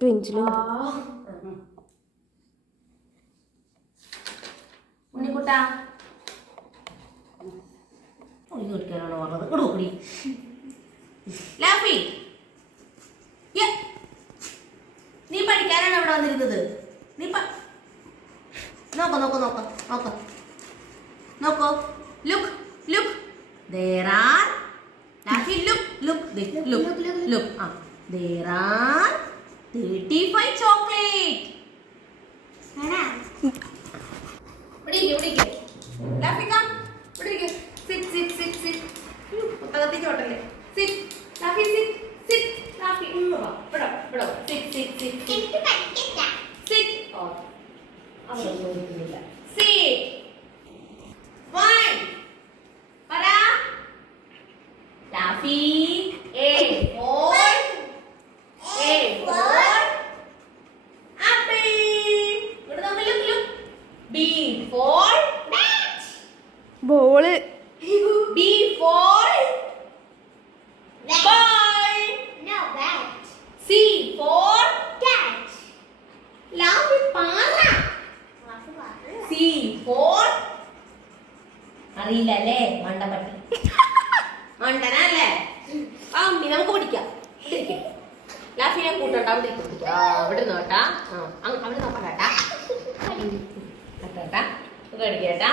പെൻസിലും ഉണ്ണിക്കുട്ടാ കുടിക്കാനാണോ പറഞ്ഞത് ഇവിടെ കുടി ലാഫി നീ പഠിക്കാനാണ് ഇവിടെ വന്നിരുന്നത് നീ നോക്കോ നോക്കോ നോക്കോ നോക്കോ നോക്കോ ലുക്ക് ലുക്ക് there are ലാഫി look look look look there are 35 chocolate ലാഫി come sit sit sit sit പുസ്തകത്തിൽ ചോട്ടല്ലേ sit ലാഫി sit sit ലാഫി ഇവിടെ sit sit sit sit അതൊന്നുമില്ല sit one para ലാഫി A for apple ഇവിടെ നമ്മൾ look B for ball B for ball. No, bat. C for Cat. ലാഫി പാറ. C for അറിയില്ല അല്ലേ മണ്ടപട്ടി മണ്ടനല്ലേ അമ്മി നമുക്ക് പഠിക്കാം ലാഫിനെ കൂട്ടണ്ട അവിടെ അവിടെ നോട്ടാ അവിടെ നോക്കണ്ടാ കേട്ടാ കടിക്കേട്ടാ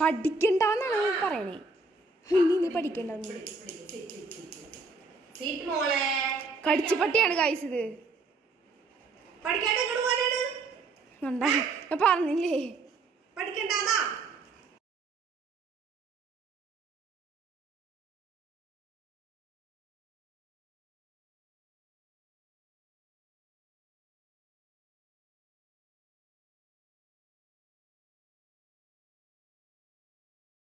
പഠിക്കണ്ടെന്നാണ് പറയണേ. നീ പഠിക്കണ്ടെന്ന് കടിച്ചു പട്ടിയാണ് കായ്ച്ചത്. പറഞ്ഞില്ലേ പഠിക്കണ്ടാ